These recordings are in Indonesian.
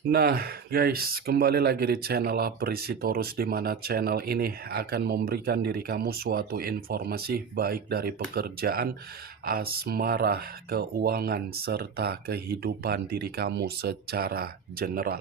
Nah, guys, kembali lagi di channel Aprisitorus, di mana channel ini akan memberikan diri kamu suatu informasi baik dari pekerjaan, asmara, keuangan, serta kehidupan diri kamu secara general.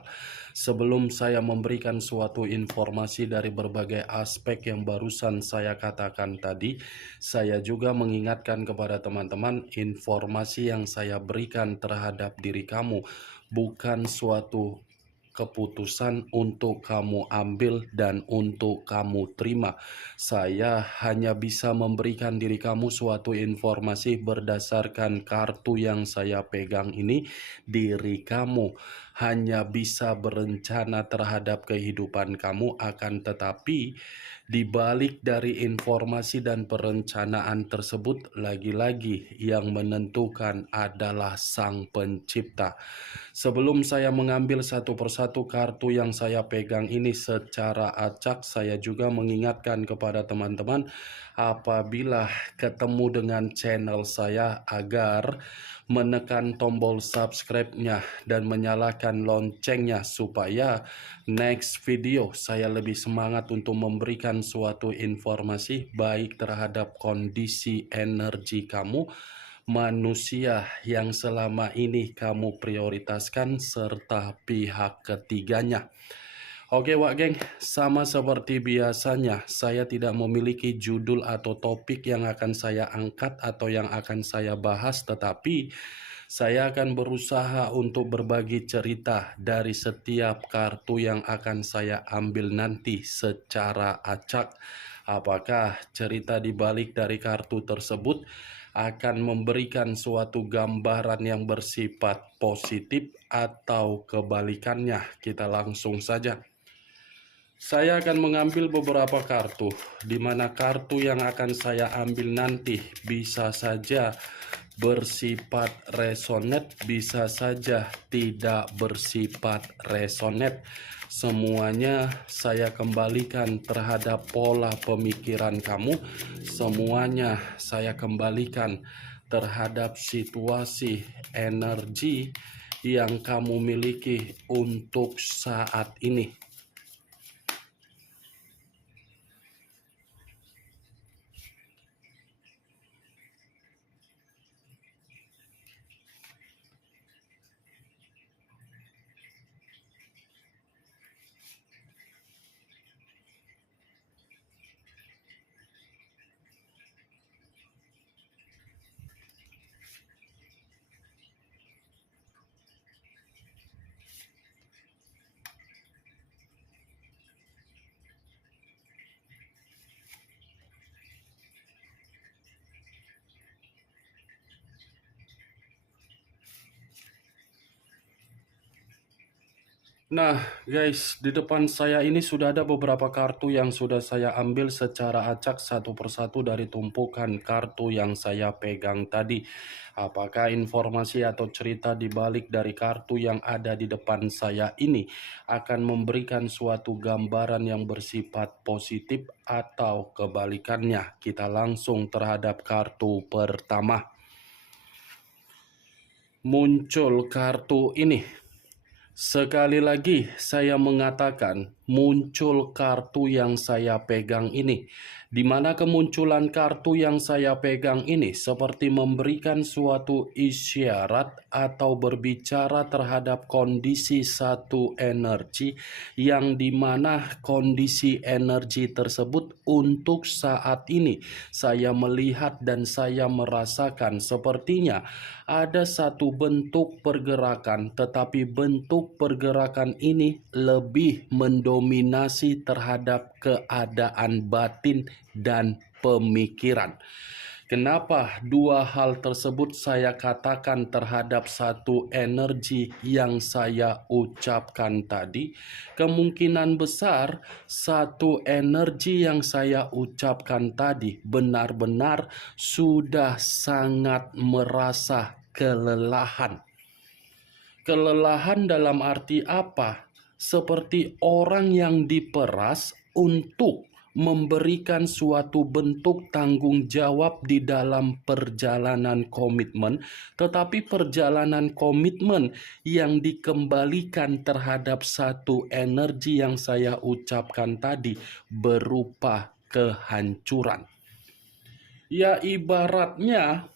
Sebelum saya memberikan suatu informasi dari berbagai aspek yang barusan saya katakan tadi, saya juga mengingatkan kepada teman-teman informasi yang saya berikan terhadap diri kamu bukan suatu keputusan untuk kamu ambil dan untuk kamu terima. Saya hanya bisa memberikan diri kamu suatu informasi berdasarkan kartu yang saya pegang ini. Diri kamu hanya bisa berencana terhadap kehidupan kamu, akan tetapi di balik dari informasi dan perencanaan tersebut, lagi-lagi yang menentukan adalah Sang Pencipta. Sebelum saya mengambil satu persatu kartu yang saya pegang ini secara acak, saya juga mengingatkan kepada teman-teman apabila ketemu dengan channel saya agar menekan tombol subscribe-nya dan menyalakan loncengnya supaya next video saya lebih semangat untuk memberikan suatu informasi baik terhadap kondisi energi kamu, manusia yang selama ini kamu prioritaskan, serta pihak ketiganya. Oke Wak Geng, sama seperti biasanya, saya tidak memiliki judul atau topik yang akan saya angkat atau yang akan saya bahas, tetapi saya akan berusaha untuk berbagi cerita dari setiap kartu yang akan saya ambil nanti secara acak. Apakah cerita di balik dari kartu tersebut akan memberikan suatu gambaran yang bersifat positif atau kebalikannya? Kita langsung saja. Saya akan mengambil beberapa kartu, di mana kartu yang akan saya ambil nanti bisa saja bersifat resonate, bisa saja tidak bersifat resonate. Semuanya saya kembalikan terhadap pola pemikiran kamu, semuanya saya kembalikan terhadap situasi energi yang kamu miliki untuk saat ini. Nah, guys, di depan saya ini sudah ada beberapa kartu yang sudah saya ambil secara acak satu persatu dari tumpukan kartu yang saya pegang tadi. Apakah informasi atau cerita di balik dari kartu yang ada di depan saya ini akan memberikan suatu gambaran yang bersifat positif atau kebalikannya? Kita langsung terhadap kartu pertama. Muncul kartu ini. Sekali lagi saya mengatakan muncul kartu yang saya pegang ini, di mana kemunculan kartu yang saya pegang ini seperti memberikan suatu isyarat atau berbicara terhadap kondisi satu energi, yang dimana kondisi energi tersebut untuk saat ini saya melihat dan saya merasakan sepertinya ada satu bentuk pergerakan, tetapi bentuk pergerakan ini lebih mendominasi terhadap keadaan batin dan pemikiran. Kenapa dua hal tersebut saya katakan terhadap satu energi yang saya ucapkan tadi? Kemungkinan besar satu energi yang saya ucapkan tadi benar-benar sudah sangat merasa kelelahan. Kelelahan dalam arti apa? Seperti orang yang diperas untuk memberikan suatu bentuk tanggung jawab di dalam perjalanan komitmen, tetapi perjalanan komitmen yang dikembalikan terhadap satu energi yang saya ucapkan tadi berupa kehancuran. Ya, ibaratnya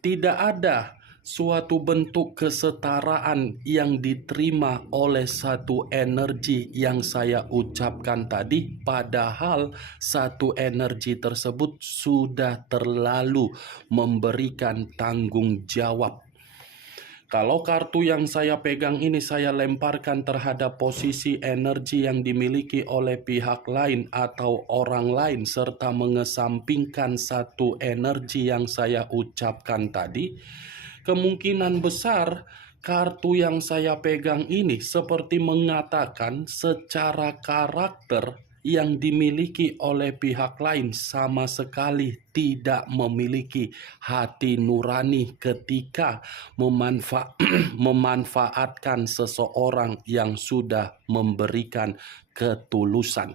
tidak ada suatu bentuk kesetaraan yang diterima oleh satu energi yang saya ucapkan tadi, padahal satu energi tersebut sudah terlalu memberikan tanggung jawab. Kalau kartu yang saya pegang ini saya lemparkan terhadap posisi energi yang dimiliki oleh pihak lain atau orang lain, serta mengesampingkan satu energi yang saya ucapkan tadi, kemungkinan besar kartu yang saya pegang ini seperti mengatakan secara karakter yang dimiliki oleh pihak lain sama sekali tidak memiliki hati nurani ketika memanfaatkan seseorang yang sudah memberikan ketulusan.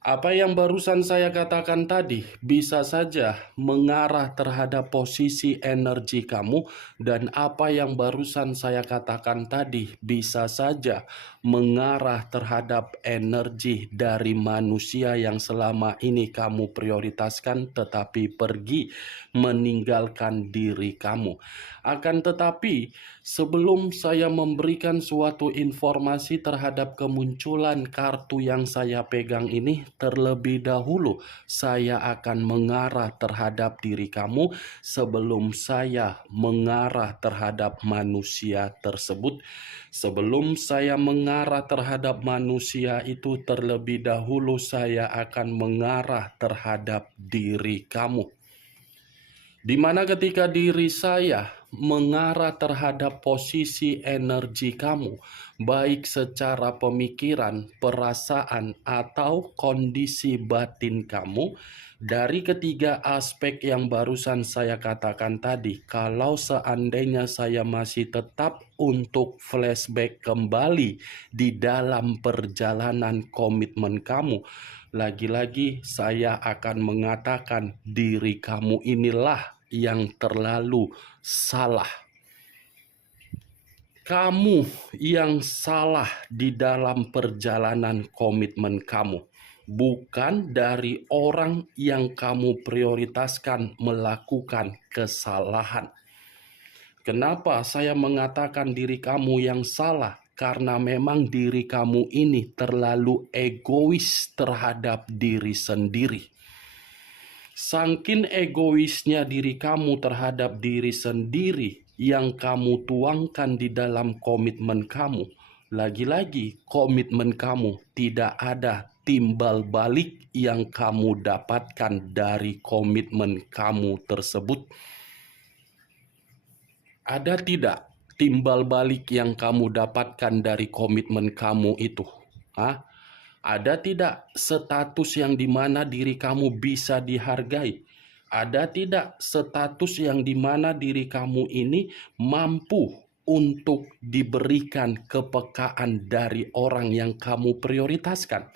Apa yang barusan saya katakan tadi bisa saja mengarah terhadap posisi energi kamu, dan apa yang barusan saya katakan tadi bisa saja mengarah terhadap energi dari manusia yang selama ini kamu prioritaskan tetapi pergi meninggalkan diri kamu. Akan tetapi, sebelum saya memberikan suatu informasi terhadap kemunculan kartu yang saya pegang ini, terlebih dahulu saya akan mengarah terhadap diri kamu sebelum saya mengarah terhadap manusia tersebut. Sebelum saya mengarah terhadap manusia itu, terlebih dahulu saya akan mengarah terhadap diri kamu. Di mana ketika diri saya mengarah terhadap posisi energi kamu, baik secara pemikiran, perasaan, atau kondisi batin kamu, dari ketiga aspek yang barusan saya katakan tadi, kalau seandainya saya masih tetap untuk flashback kembali di dalam perjalanan komitmen kamu, lagi-lagi saya akan mengatakan diri kamu inilah yang terlalu salah. Kamu yang salah di dalam perjalanan komitmen kamu, bukan dari orang yang kamu prioritaskan melakukan kesalahan. Kenapa saya mengatakan diri kamu yang salah? Karena memang diri kamu ini terlalu egois terhadap diri sendiri. Saking egoisnya diri kamu terhadap diri sendiri yang kamu tuangkan di dalam komitmen kamu. Lagi-lagi komitmen kamu tidak ada timbal balik yang kamu dapatkan dari komitmen kamu tersebut. Ada tidak timbal balik yang kamu dapatkan dari komitmen kamu itu? Ada tidak status yang dimana diri kamu bisa dihargai? Ada tidak status yang dimana diri kamu ini mampu untuk diberikan kepekaan dari orang yang kamu prioritaskan?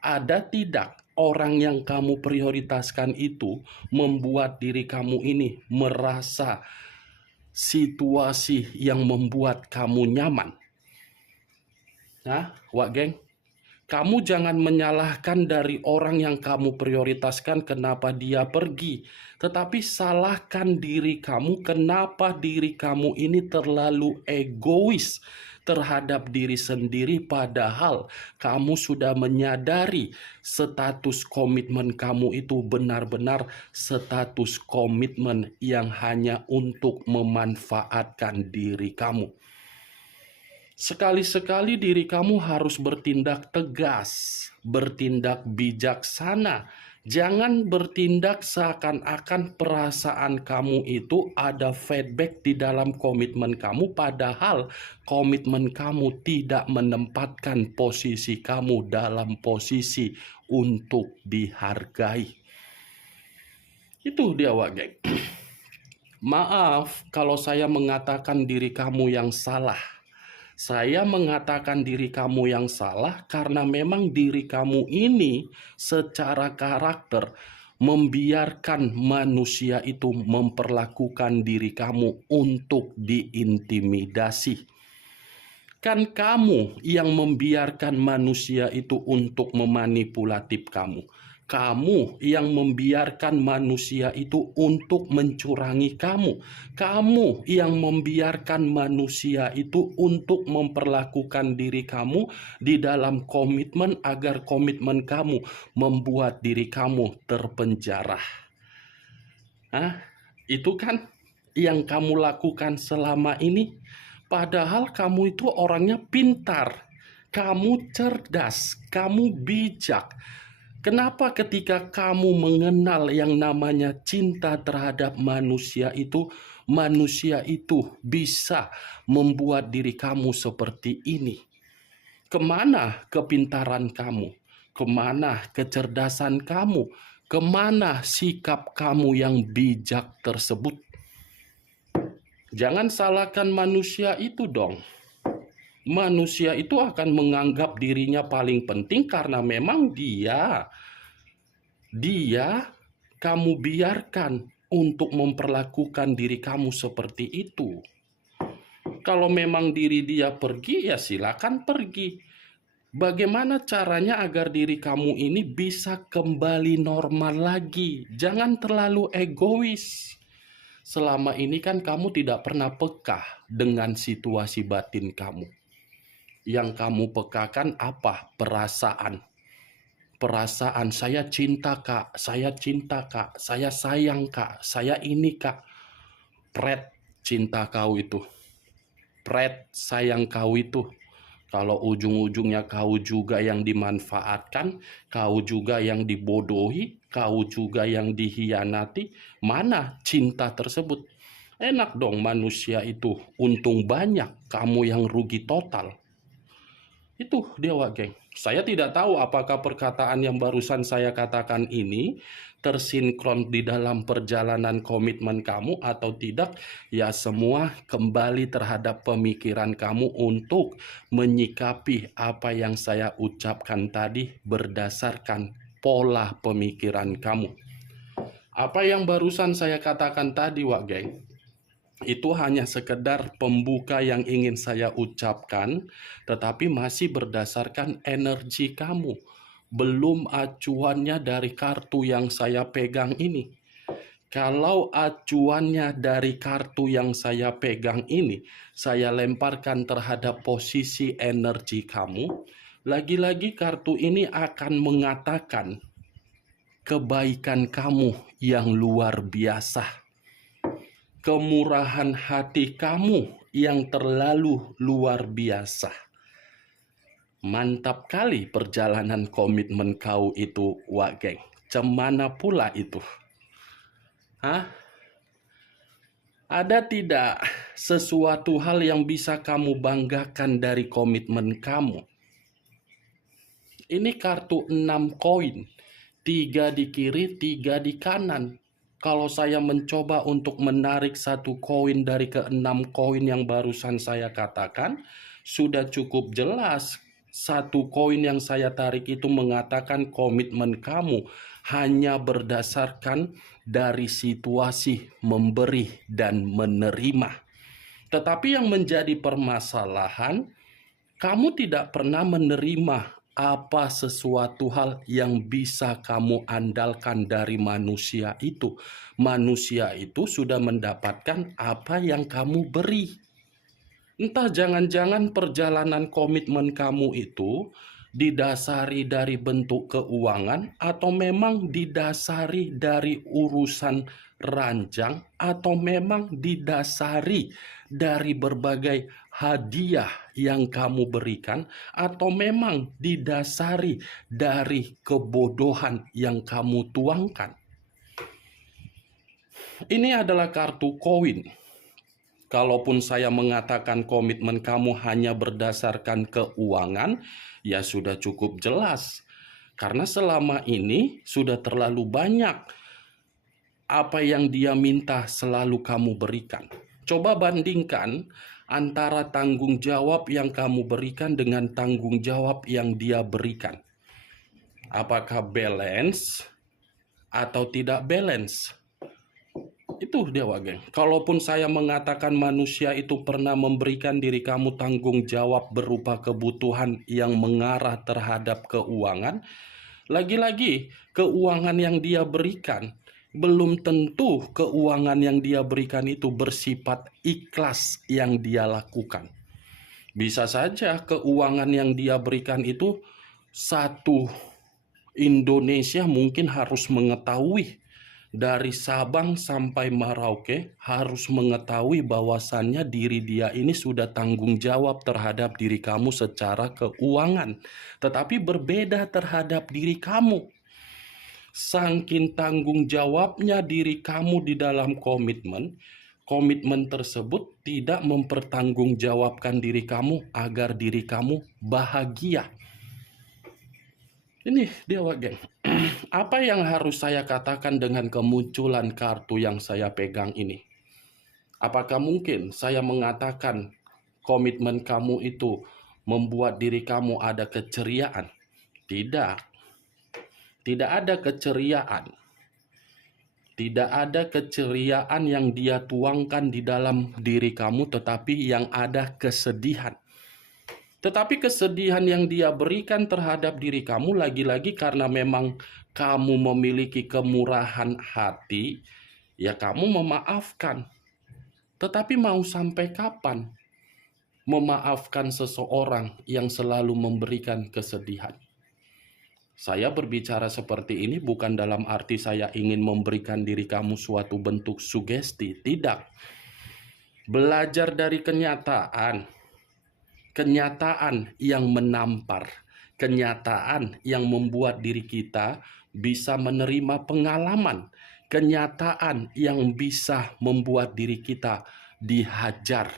Ada tidak orang yang kamu prioritaskan itu membuat diri kamu ini merasa situasi yang membuat kamu nyaman? Wak geng, kamu jangan menyalahkan dari orang yang kamu prioritaskan kenapa dia pergi, tetapi salahkan diri kamu kenapa diri kamu ini terlalu egois terhadap diri sendiri, padahal kamu sudah menyadari status komitmen kamu itu benar-benar status komitmen yang hanya untuk memanfaatkan diri kamu. Sekali-sekali diri kamu harus bertindak tegas, bertindak bijaksana. Jangan bertindak seakan-akan perasaan kamu itu ada feedback di dalam komitmen kamu, padahal komitmen kamu tidak menempatkan posisi kamu dalam posisi untuk dihargai. Itu dia, Wak geng. Maaf kalau saya mengatakan diri kamu yang salah. Saya mengatakan diri kamu yang salah karena memang diri kamu ini secara karakter membiarkan manusia itu memperlakukan diri kamu untuk diintimidasi. Kan kamu yang membiarkan manusia itu untuk memanipulatif kamu. Kamu yang membiarkan manusia itu untuk mencurangi kamu. Kamu yang membiarkan manusia itu untuk memperlakukan diri kamu di dalam komitmen agar komitmen kamu membuat diri kamu terpenjara. Itu kan yang kamu lakukan selama ini. Padahal kamu itu orangnya pintar, kamu cerdas, kamu bijak. Kenapa ketika kamu mengenal yang namanya cinta terhadap manusia itu bisa membuat diri kamu seperti ini? Kemana kepintaran kamu? Kemana kecerdasan kamu? Kemana sikap kamu yang bijak tersebut? Jangan salahkan manusia itu dong. Manusia itu akan menganggap dirinya paling penting karena memang dia kamu biarkan untuk memperlakukan diri kamu seperti itu. Kalau memang diri dia pergi, ya silakan pergi. Bagaimana caranya agar diri kamu ini bisa kembali normal lagi? Jangan terlalu egois. Selama ini kan kamu tidak pernah peka dengan situasi batin kamu. Yang kamu pekakan apa? Perasaan. Perasaan, saya cinta kak, saya cinta kak, saya sayang kak, saya ini kak. Pret cinta kau itu. Pret sayang kau itu. Kalau ujung-ujungnya kau juga yang dimanfaatkan, kau juga yang dibodohi, kau juga yang dihianati, mana cinta tersebut? Enak dong manusia itu, untung banyak, kamu yang rugi total. Itu dia Wak Geng. Saya tidak tahu apakah perkataan yang barusan saya katakan ini tersinkron di dalam perjalanan komitmen kamu atau tidak. Ya semua kembali terhadap pemikiran kamu untuk menyikapi apa yang saya ucapkan tadi berdasarkan pola pemikiran kamu. Apa yang barusan saya katakan tadi Wak Geng, itu hanya sekedar pembuka yang ingin saya ucapkan, tetapi masih berdasarkan energi kamu. Belum acuannya dari kartu yang saya pegang ini. Kalau acuannya dari kartu yang saya pegang ini, saya lemparkan terhadap posisi energi kamu, lagi-lagi kartu ini akan mengatakan kebaikan kamu yang luar biasa. Kemurahan hati kamu yang terlalu luar biasa. Mantap kali perjalanan komitmen kau itu, Wak Geng. Cemana pula itu? Ada tidak sesuatu hal yang bisa kamu banggakan dari komitmen kamu? Ini kartu 6 koin. 3 di kiri, 3 di kanan. Kalau saya mencoba untuk menarik satu koin dari ke-6 koin yang barusan saya katakan, sudah cukup jelas. Satu koin yang saya tarik itu mengatakan komitmen kamu hanya berdasarkan dari situasi memberi dan menerima. Tetapi yang menjadi permasalahan, kamu tidak pernah menerima apa sesuatu hal yang bisa kamu andalkan dari manusia itu. Manusia itu sudah mendapatkan apa yang kamu beri. Entah jangan-jangan perjalanan komitmen kamu itu didasari dari bentuk keuangan atau memang didasari dari urusan ranjang atau memang didasari dari berbagai hadiah yang kamu berikan atau memang didasari dari kebodohan yang kamu tuangkan. Ini adalah kartu koin. Kalaupun saya mengatakan komitmen kamu hanya berdasarkan keuangan, ya sudah cukup jelas. Karena selama ini sudah terlalu banyak apa yang dia minta selalu kamu berikan. Coba bandingkan antara tanggung jawab yang kamu berikan dengan tanggung jawab yang dia berikan. Apakah balance atau tidak balance? Itu dia, geng. Kalaupun saya mengatakan manusia itu pernah memberikan diri kamu tanggung jawab berupa kebutuhan yang mengarah terhadap keuangan, lagi-lagi keuangan yang dia berikan belum tentu keuangan yang dia berikan itu bersifat ikhlas yang dia lakukan. Bisa saja keuangan yang dia berikan itu satu Indonesia mungkin harus mengetahui, dari Sabang sampai Merauke harus mengetahui bahwasannya diri dia ini sudah tanggung jawab terhadap diri kamu secara keuangan, tetapi berbeda terhadap diri kamu. Saking tanggung jawabnya diri kamu di dalam komitmen tersebut tidak mempertanggungjawabkan diri kamu agar diri kamu bahagia. Ini dia, geng. Apa yang harus saya katakan dengan kemunculan kartu yang saya pegang ini? Apakah mungkin saya mengatakan komitmen kamu itu membuat diri kamu ada keceriaan? Tidak. Tidak ada keceriaan. Tidak ada keceriaan yang dia tuangkan di dalam diri kamu, tetapi yang ada kesedihan. Tetapi kesedihan yang dia berikan terhadap diri kamu lagi-lagi karena memang kamu memiliki kemurahan hati, ya kamu memaafkan. Tetapi mau sampai kapan memaafkan seseorang yang selalu memberikan kesedihan? Saya berbicara seperti ini bukan dalam arti saya ingin memberikan diri kamu suatu bentuk sugesti, tidak. Belajar dari kenyataan yang menampar, kenyataan yang membuat diri kita bisa menerima pengalaman, kenyataan yang bisa membuat diri kita dihajar.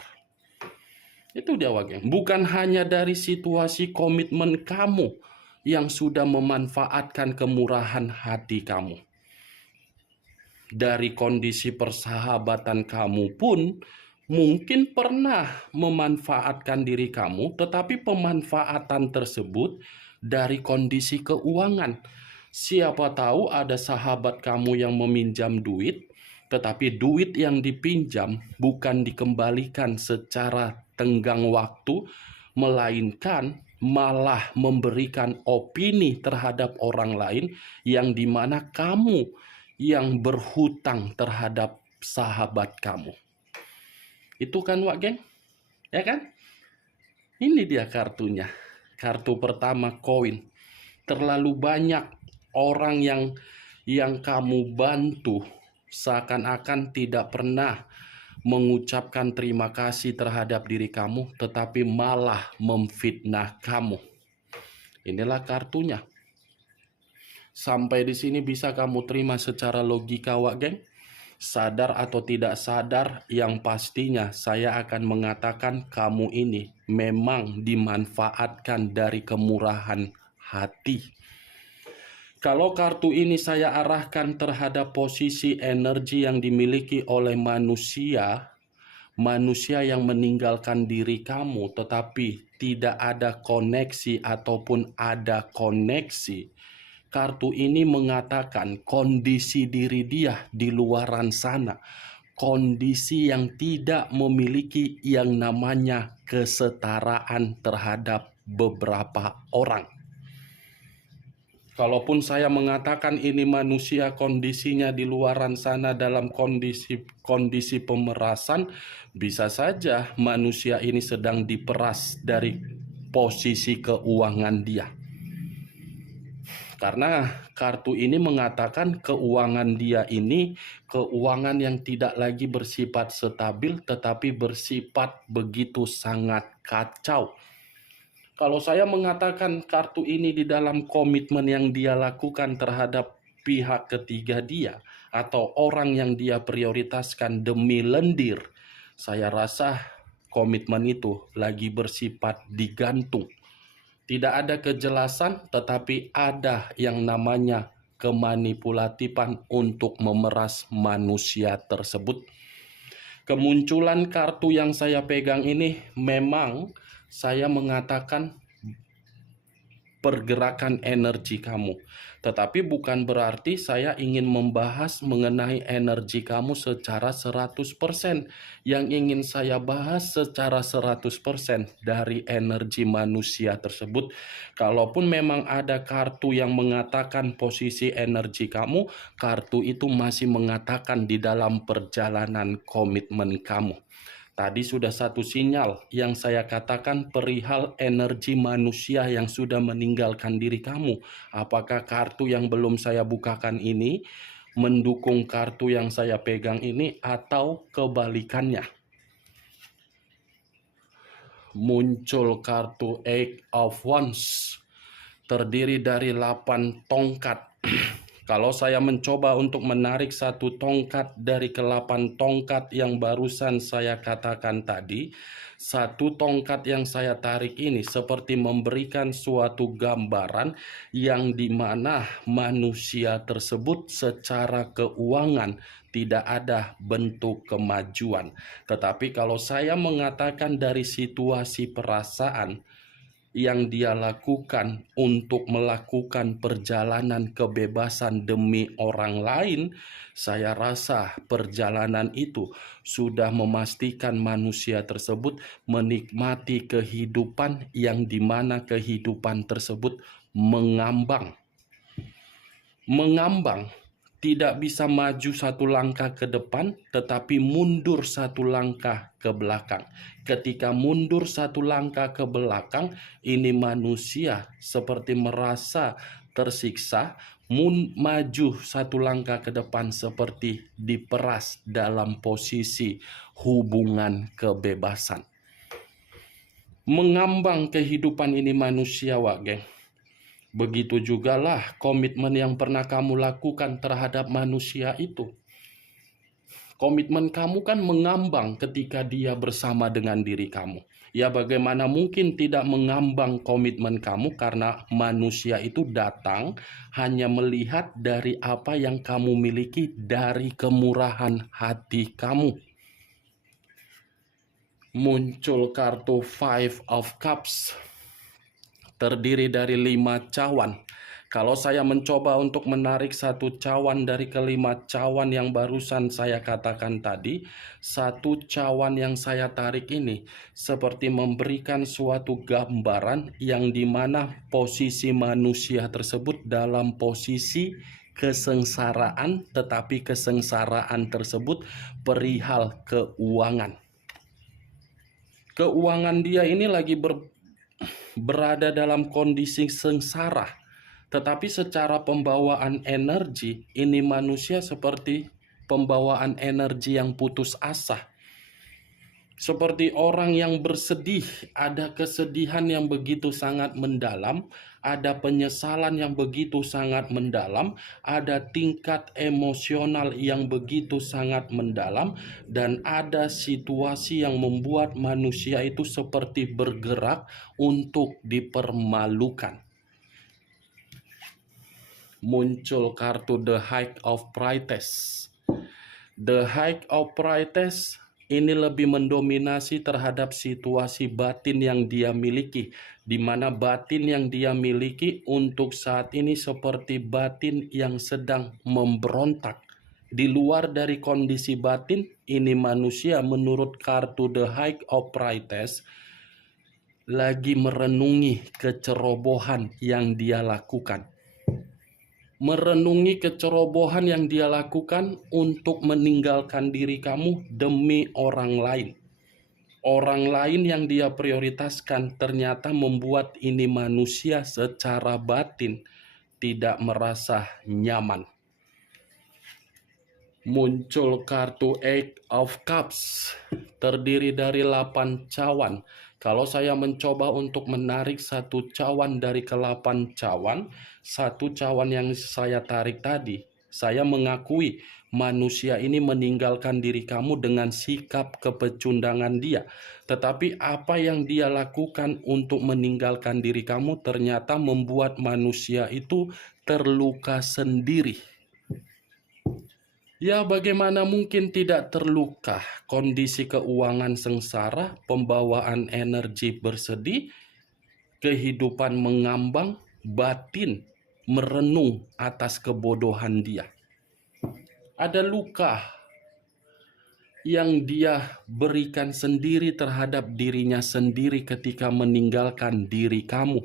Itu dia, geng. Bukan hanya dari situasi komitmen kamu yang sudah memanfaatkan kemurahan hati kamu. Dari kondisi persahabatan kamu pun mungkin pernah memanfaatkan diri kamu, tetapi pemanfaatan tersebut dari kondisi keuangan. Siapa tahu ada sahabat kamu yang meminjam duit, tetapi duit yang dipinjam bukan dikembalikan secara tenggang waktu, melainkan malah memberikan opini terhadap orang lain yang dimana kamu yang berhutang terhadap sahabat kamu. Itu kan, geng? Ya kan? Ini dia kartunya. Kartu pertama, koin. Terlalu banyak orang yang kamu bantu seakan-akan tidak pernah mengucapkan terima kasih terhadap diri kamu, tetapi malah memfitnah kamu. Inilah kartunya. Sampai di sini bisa kamu terima secara logika, geng? Sadar atau tidak sadar, yang pastinya saya akan mengatakan kamu ini memang dimanfaatkan dari kemurahan hati. Kalau kartu ini saya arahkan terhadap posisi energi yang dimiliki oleh manusia yang meninggalkan diri kamu, tetapi tidak ada koneksi ataupun ada koneksi. Kartu ini mengatakan kondisi diri dia di luaran sana, kondisi yang tidak memiliki yang namanya kesetaraan terhadap beberapa orang. Kalaupun saya mengatakan ini manusia kondisinya di luaran sana dalam kondisi pemerasan, bisa saja manusia ini sedang diperas dari posisi keuangan dia. Karena kartu ini mengatakan keuangan dia ini keuangan yang tidak lagi bersifat stabil, tetapi bersifat begitu sangat kacau. Kalau saya mengatakan kartu ini di dalam komitmen yang dia lakukan terhadap pihak ketiga dia atau orang yang dia prioritaskan demi lendir, saya rasa komitmen itu lagi bersifat digantung. Tidak ada kejelasan, tetapi ada yang namanya kemanipulatifan untuk memeras manusia tersebut. Kemunculan kartu yang saya pegang ini memang saya mengatakan pergerakan energi kamu. Tetapi bukan berarti saya ingin membahas mengenai energi kamu secara 100%. Yang ingin saya bahas secara 100% dari energi manusia tersebut. Kalaupun memang ada kartu yang mengatakan posisi energi kamu, kartu itu masih mengatakan di dalam perjalanan komitmen kamu. Tadi sudah satu sinyal yang saya katakan perihal energi manusia yang sudah meninggalkan diri kamu. Apakah kartu yang belum saya bukakan ini mendukung kartu yang saya pegang ini atau kebalikannya? Muncul kartu Eight of Wands, terdiri dari 8 tongkat. Kalau saya mencoba untuk menarik satu tongkat dari ke-8 tongkat yang barusan saya katakan tadi, satu tongkat yang saya tarik ini seperti memberikan suatu gambaran yang dimana manusia tersebut secara keuangan tidak ada bentuk kemajuan. Tetapi kalau saya mengatakan dari situasi perasaan, yang dia lakukan untuk melakukan perjalanan kebebasan demi orang lain, saya rasa perjalanan itu sudah memastikan manusia tersebut menikmati kehidupan yang dimana kehidupan tersebut mengambang. Mengambang, tidak bisa maju satu langkah ke depan, tetapi mundur satu langkah ke belakang. Ketika mundur satu langkah ke belakang, ini manusia seperti merasa tersiksa, maju satu langkah ke depan seperti diperas dalam posisi hubungan kebebasan. Mengambang kehidupan ini manusia, Wak geng. Begitu jugalah komitmen yang pernah kamu lakukan terhadap manusia itu. Komitmen kamu kan mengambang ketika dia bersama dengan diri kamu. Ya bagaimana mungkin tidak mengambang komitmen kamu karena manusia itu datang hanya melihat dari apa yang kamu miliki dari kemurahan hati kamu. Muncul kartu Five of Cups, terdiri dari 5 cawan. Kalau saya mencoba untuk menarik satu cawan dari kelima cawan yang barusan saya katakan tadi, satu cawan yang saya tarik ini seperti memberikan suatu gambaran yang dimana posisi manusia tersebut dalam posisi kesengsaraan, tetapi kesengsaraan tersebut perihal keuangan. Keuangan dia ini lagi berada dalam kondisi sengsara, tetapi secara pembawaan energi ini manusia seperti pembawaan energi yang putus asa, seperti orang yang bersedih. Ada kesedihan yang begitu sangat mendalam, ada penyesalan yang begitu sangat mendalam, ada tingkat emosional yang begitu sangat mendalam, dan ada situasi yang membuat manusia itu seperti bergerak untuk dipermalukan. Muncul kartu The High of Priestess. The High of Priestess ini lebih mendominasi terhadap situasi batin yang dia miliki, di mana batin yang dia miliki untuk saat ini seperti batin yang sedang memberontak. Di luar dari kondisi batin, ini manusia menurut kartu The High of Priestess lagi merenungi kecerobohan yang dia lakukan. Merenungi kecerobohan yang dia lakukan untuk meninggalkan diri kamu demi orang lain. Orang lain yang dia prioritaskan ternyata membuat ini manusia secara batin tidak merasa nyaman. Muncul kartu Eight of Cups, terdiri dari 8 cawan. Kalau saya mencoba untuk menarik satu cawan dari ke-8 cawan, satu cawan yang saya tarik tadi, saya mengakui manusia ini meninggalkan diri kamu dengan sikap kepecundangan dia. Tetapi apa yang dia lakukan untuk meninggalkan diri kamu ternyata membuat manusia itu terluka sendiri. Ya, bagaimana mungkin tidak terluka? Kondisi keuangan sengsara, pembawaan energi bersedih, kehidupan mengambang, batin merenung atas kebodohan dia. Ada luka yang dia berikan sendiri terhadap dirinya sendiri ketika meninggalkan diri kamu.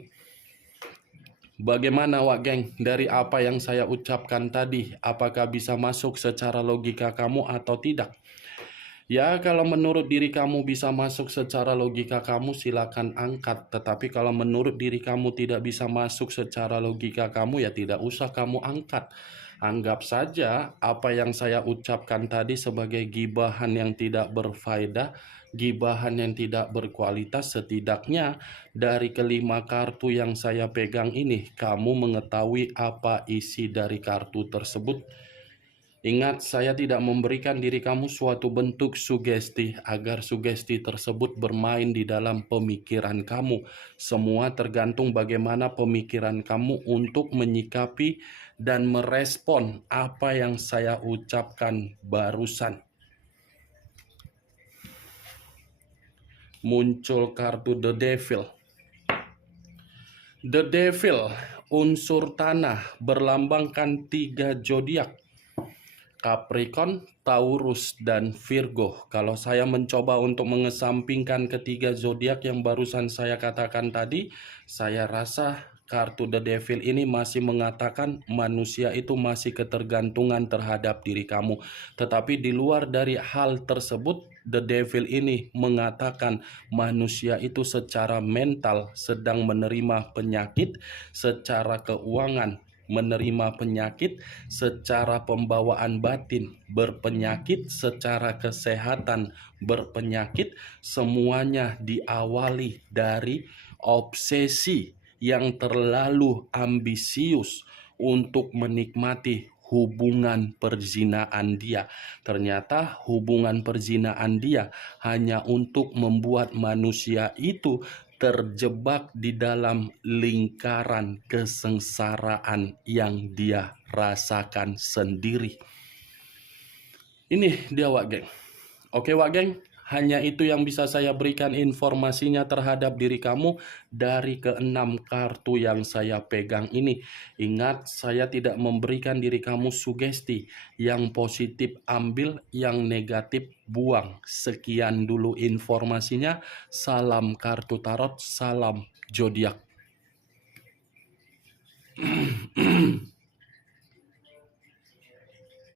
Bagaimana Wak Geng, dari apa yang saya ucapkan tadi, apakah bisa masuk secara logika kamu atau tidak? Ya, kalau menurut diri kamu bisa masuk secara logika kamu, silakan angkat. Tetapi kalau menurut diri kamu tidak bisa masuk secara logika kamu, ya tidak usah kamu angkat. Anggap saja apa yang saya ucapkan tadi sebagai gibahan yang tidak berfaedah, gibahan yang tidak berkualitas. Setidaknya dari kelima kartu yang saya pegang ini, kamu mengetahui apa isi dari kartu tersebut. Ingat, saya tidak memberikan diri kamu suatu bentuk sugesti agar sugesti tersebut bermain di dalam pemikiran kamu. Semua tergantung bagaimana pemikiran kamu untuk menyikapi dan merespon apa yang saya ucapkan barusan. Muncul kartu The Devil. The Devil, unsur tanah, berlambangkan 3 zodiak. Capricorn, Taurus, dan Virgo. Kalau saya mencoba untuk mengesampingkan ketiga zodiak yang barusan saya katakan tadi, saya rasa kartu The Devil ini masih mengatakan manusia itu masih ketergantungan terhadap diri kamu. Tetapi di luar dari hal tersebut, The Devil ini mengatakan manusia itu secara mental sedang menerima penyakit, secara keuangan menerima penyakit, secara pembawaan batin berpenyakit, secara kesehatan berpenyakit. Semuanya diawali dari obsesi yang terlalu ambisius untuk menikmati hubungan perzinaan dia. Ternyata hubungan perzinaan dia hanya untuk membuat manusia itu terjebak di dalam lingkaran kesengsaraan yang dia rasakan sendiri. Ini dia Wak Geng. Oke Wak Geng, hanya itu yang bisa saya berikan informasinya terhadap diri kamu dari keenam kartu yang saya pegang ini. Ingat, saya tidak memberikan diri kamu sugesti. Yang positif ambil, yang negatif buang. Sekian dulu informasinya. Salam kartu tarot, salam zodiak.